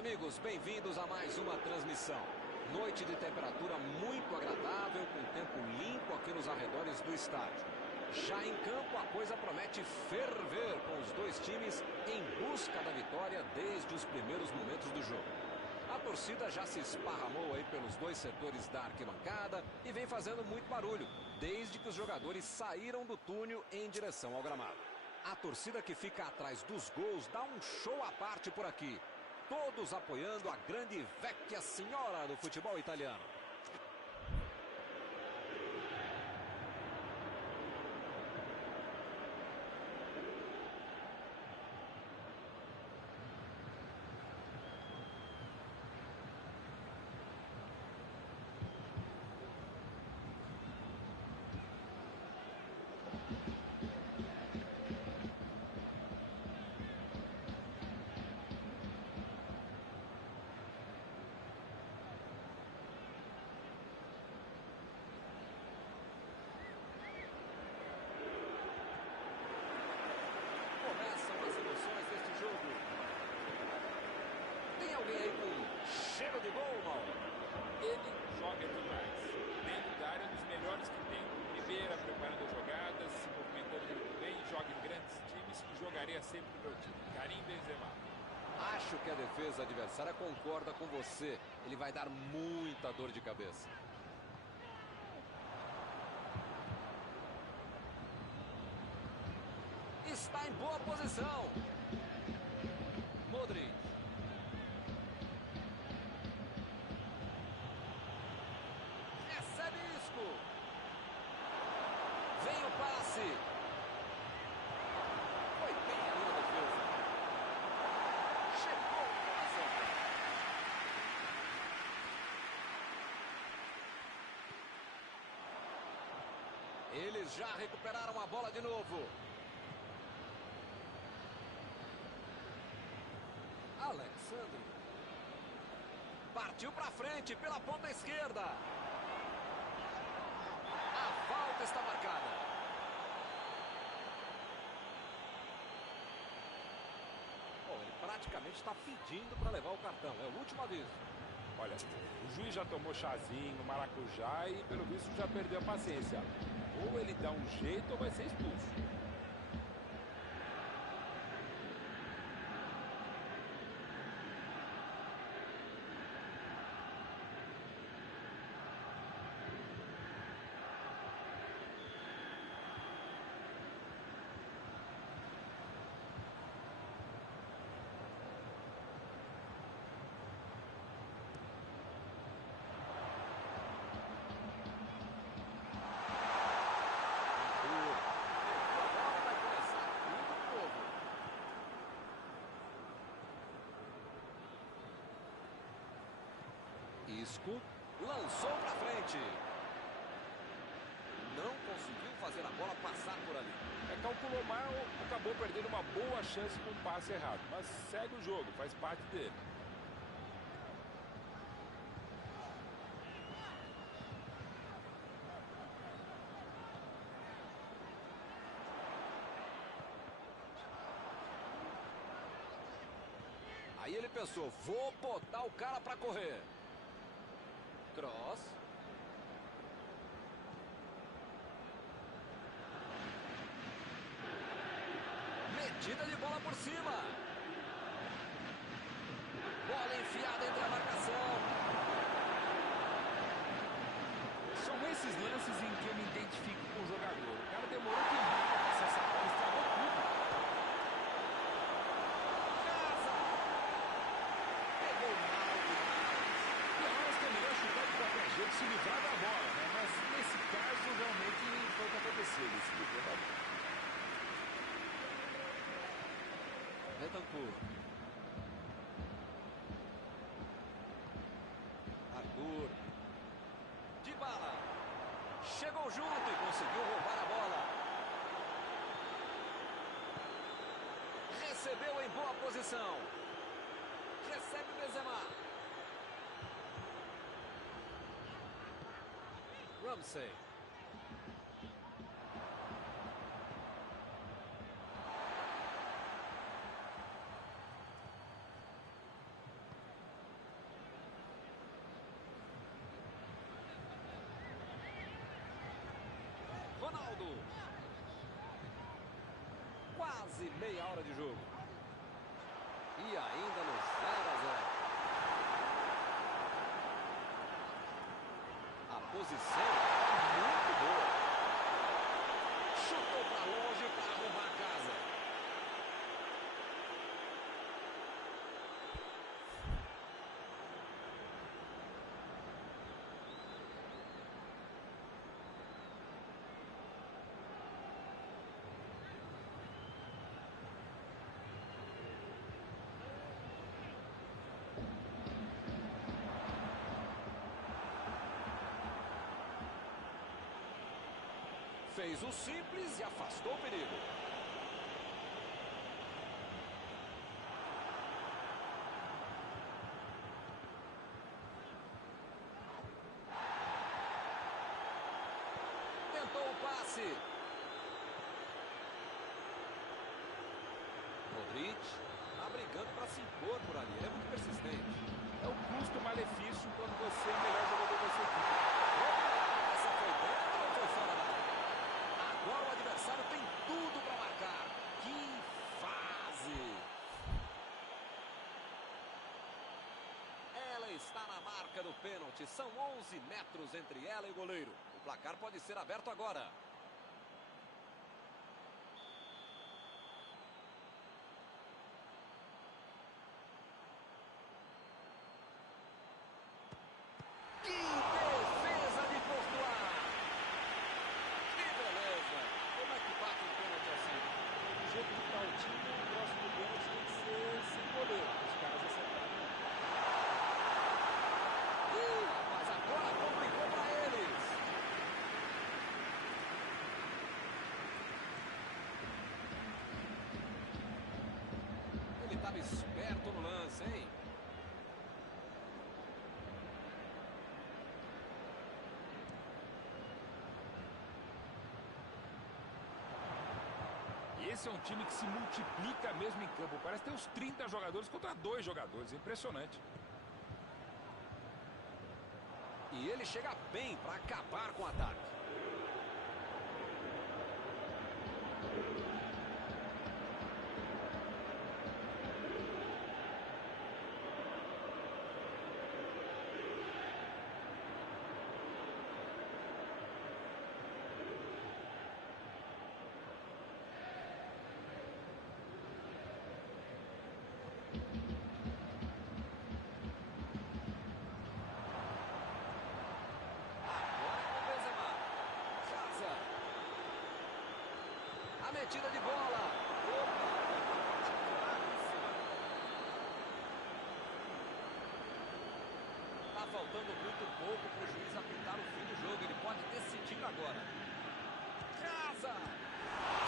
amigos, bem-vindos a mais uma transmissão. Noite de temperatura muito agradável, com tempo limpo aqui nos arredores do estádio. Já em campo a coisa promete ferver, com os dois times em busca da vitória desde os primeiros momentos do jogo. A torcida já se esparramou aí pelos dois setores da arquibancada e vem fazendo muito barulho, desde que os jogadores saíram do túnel em direção ao gramado. A torcida que fica atrás dos gols dá um show à parte por aqui. Todos apoiando a grande vecchia senhora do futebol italiano. Começam as emoções deste jogo. Tem alguém aí com cheiro de gol, Mauro? Ele joga demais. Dentro da área, é um dos melhores que tem. Primeira, preparando as jogadas, se movimentando muito bem, joga em grandes times e jogaria sempre no meu time. Karim Benzema. Acho que a defesa adversária concorda com você. Ele vai dar muita dor de cabeça. Está em boa posição. Modric. Recebe Isco. Vem o passe. Foi bem ali na defesa. Chegou no coração. Eles já recuperaram a bola de novo. Alexandre. Partiu para frente pela ponta esquerda. A falta está marcada. Bom, ele praticamente está pedindo para levar o cartão. É o último aviso. Olha, o juiz já tomou chazinho, maracujá e pelo visto já perdeu a paciência. Ou ele dá um jeito ou vai ser expulso. Isco lançou para frente. Não conseguiu fazer a bola passar por ali. Calculou mal, acabou perdendo uma boa chance com um passe errado. Mas segue o jogo, faz parte dele. Aí ele pensou, vou botar o cara para correr. Cross. Metida de bola por cima. Bola enfiada entre a marcação. São esses lances em que eu me identifico com o jogador. O cara demorou demais para passar essa bola, estragou tudo. Casa. Pegou mal demais. Tem horas que é melhor chutar de qualquer jeito, se livrar da bola, né? Mas nesse caso, realmente foi o que aconteceu. Ele se livrou da bola. Bentancur. Arthur. Dybala. Chegou junto e conseguiu roubar a bola. Recebeu em boa posição. Recebe Benzema. Ramsey. quase meia hora de jogo. E ainda no 0-0. A posição é muito boa. Chutou para longe para arrumar a casa. Fez o simples e afastou o perigo. Tentou o passe. Modric está brigando para se impor por ali. Ele é muito persistente. É o custo-malefício quando você é o melhor jogador da sua equipe. Essa foi dentro ou foi fora da área? Agora o adversário tem tudo para marcar. Que fase! Ela está na marca do pênalti. São 11 metros entre ela e o goleiro. O placar pode ser aberto agora. Que defesa de Courtois! Que beleza! Como é que bate um pênalti assim? Do jeito que tá o time, o próximo pênalti tem que ser sem goleiro. Os caras acertaram. Ih, rapaz, agora complicou para eles. Ele estava esperto no lance, hein? E esse é um time que se multiplica mesmo em campo. Parece ter uns 30 jogadores contra 2 jogadores. Impressionante. E ele chega bem para acabar com o ataque. A metida de bola. Tá faltando muito pouco para o juiz apitar o fim do jogo. Ele pode decidir agora. Casa!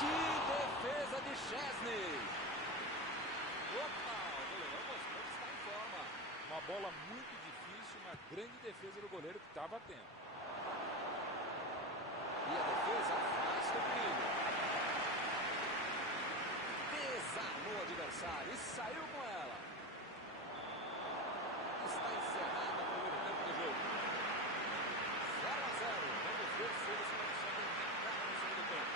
Que defesa de Szczesny! Opa! O goleirão mostrou que está em forma. Uma bola muito difícil, uma grande defesa do goleiro que estava atento. E a defesa afasta o perigo. Desarmou o adversário e saiu com ela. Está encerrado o primeiro tempo do jogo. 0-0. Vamos ver se eles conseguem marcar no segundo tempo.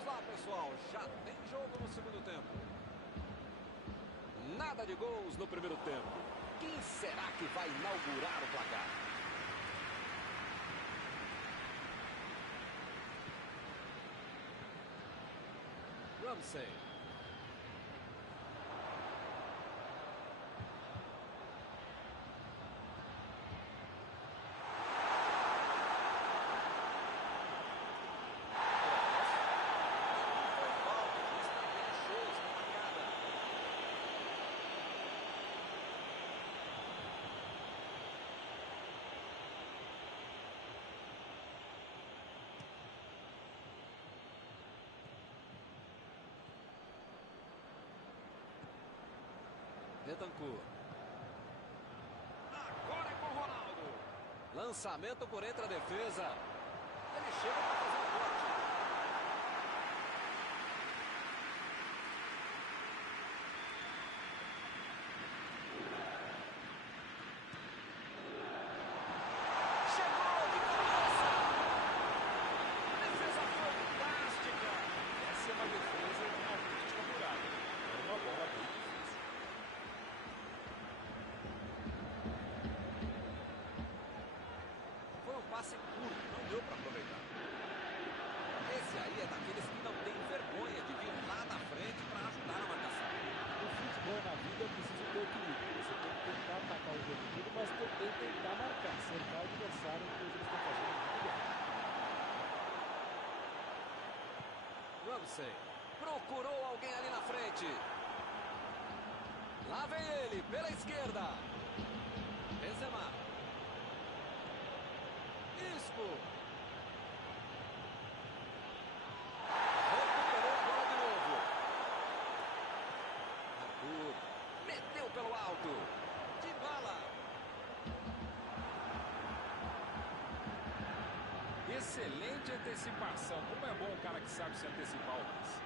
Vamos lá, pessoal. Já tem jogo no segundo tempo. Nada de gols no primeiro tempo. Quem será que vai inaugurar o placar? Ramsey. Betancur. Agora é com o Ronaldo. Lançamento por entre a defesa. Ele chega para fazer o corte. Chegou de cabeça. Defesa fantástica. Essa é uma defesa realmente apurada. É uma bola bem difícil. Passe curto, não deu para aproveitar. Esse aí é daqueles que não tem vergonha de vir lá na frente para ajudar a marcação. O futebol na vida é preciso ter equilíbrio. Você tem que tentar atacar o jogo tudo, mas também tentar marcar, cercar o adversário, que eles estão fazendo muito bem. Ramsey procurou alguém ali na frente. Lá vem ele, pela esquerda. Benzema. Isco. Recuperou agora de novo. Arthur. Meteu pelo alto. Dybala. Excelente antecipação. Como é bom o cara que sabe se antecipar o lance.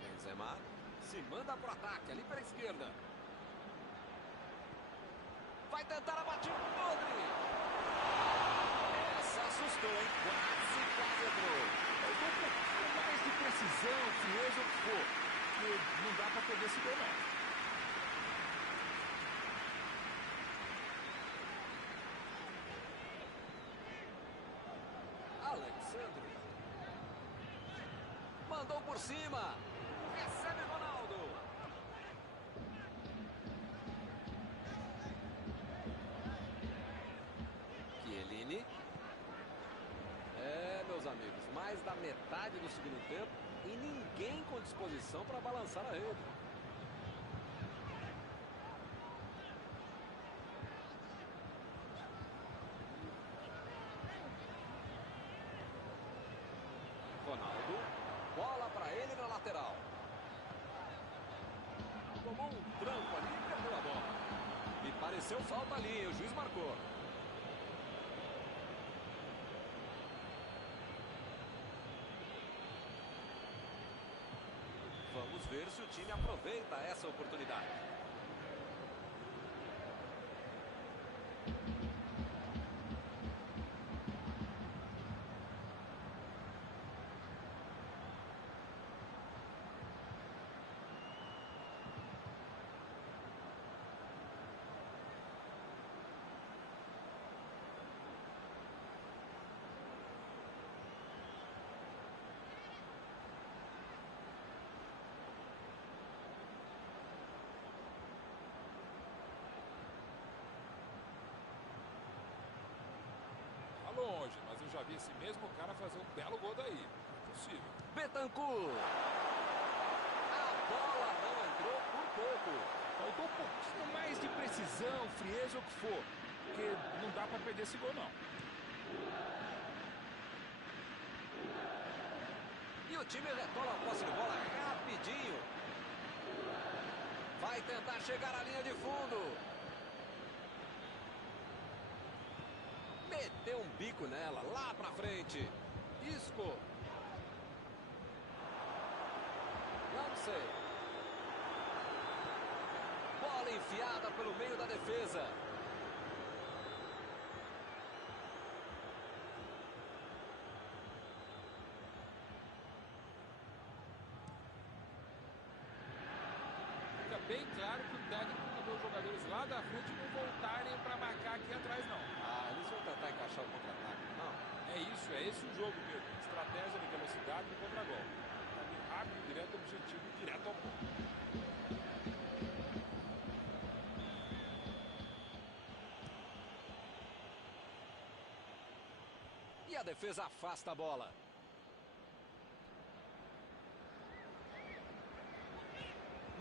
Benzema se manda pro ataque ali pela esquerda. Vai tentar a batida pro Modric. Essa assustou, hein? Quase entrou. Eu dou um pouquinho mais de precisão, frieza ou o que for. Porque não dá pra perder esse gol, não. Alexandre. Mandou por cima. Recebe Ronaldo. Chiellini. Meus amigos, mais da metade do segundo tempo e ninguém com disposição para balançar a rede. Ronaldo. Bola para ele na lateral. Tomou um tranco ali e perdeu a bola. Me pareceu falta ali, o juiz marcou. Vamos ver se o time aproveita essa oportunidade. Longe, mas eu já vi esse mesmo cara fazer um belo gol daí. É possível. Betancur. A bola não entrou por pouco. Faltou um pouquinho mais de precisão, frieza ou o que for. Porque não dá pra perder esse gol, não. E o time retorna a posse de bola rapidinho. Vai tentar chegar à linha de fundo. Meteu um bico nela, lá pra frente. Isco. Ramsey. enfiada pelo meio da defesa. Fica bem claro que o técnico mandou os jogadores lá da frente não voltarem para marcar aqui atrás, não. Ah, eles vão tentar encaixar o contra-ataque, não? É isso, é esse o jogo mesmo. Estratégia de velocidade e contra-gol. Caminho rápido, direto, objetivo, direto ao ponto. E a defesa afasta a bola.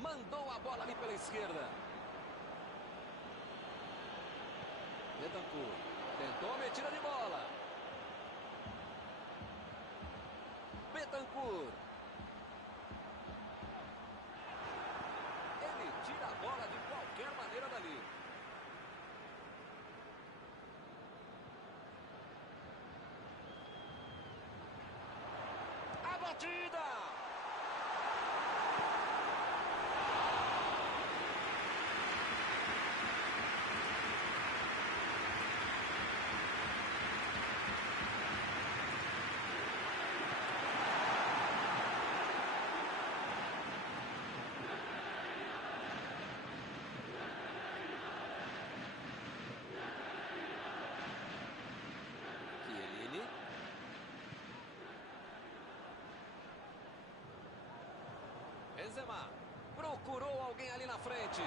Mandou a bola ali pela esquerda. Betancourt tentou a metida de bola. Betancourt. Ele tira a bola de qualquer maneira dali. A batida! Chiellini. Benzema procurou alguém ali na frente.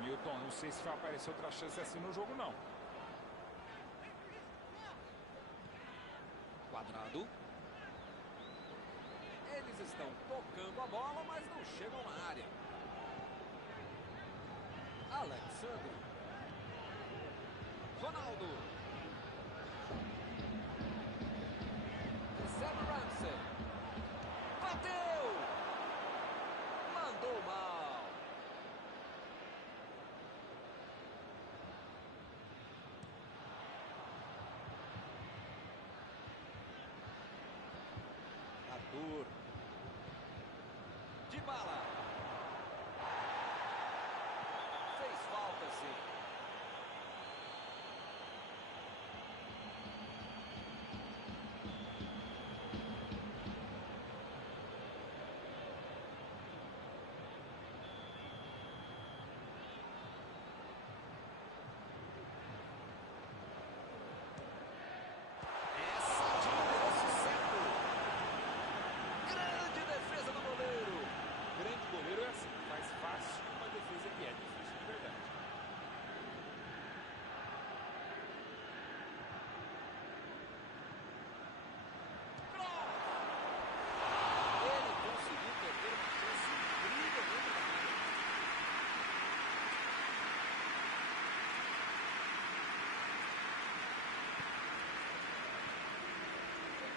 Milton, não sei se vai aparecer outra chance assim no jogo, não. Quadrado. Eles estão tocando a bola, mas não chegam na área. Alexandre. Ronaldo. Recebe Ramsey. Bateu! Mandou mal. Arthur. Dybala. Fez falta, sim. Essa de endereço certo. Grande defesa do goleiro. Grande goleiro é assim, faz fácil uma defesa que é difícil de verdade. Ele conseguiu perder uma chance incrível dentro da área.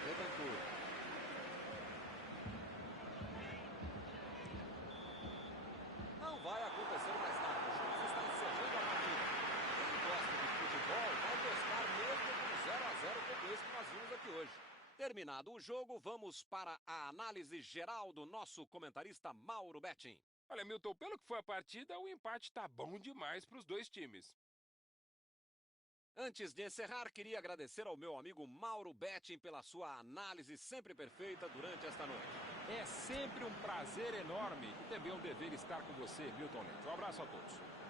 Betancourt. Não vai acontecer mais nada. O juiz está encerrando a partida. Quem gosta de futebol vai gostar mesmo do 0 a 0 como esse que nós vimos aqui hoje. Terminado o jogo, vamos para a análise geral do nosso comentarista Mauro Betting. Olha, Milton, pelo que foi a partida, o empate tá bom demais para os dois times. Antes de encerrar, queria agradecer ao meu amigo Mauro Betting pela sua análise sempre perfeita durante esta noite. É sempre um prazer enorme e também um dever estar com você, Milton Neto. Um abraço a todos.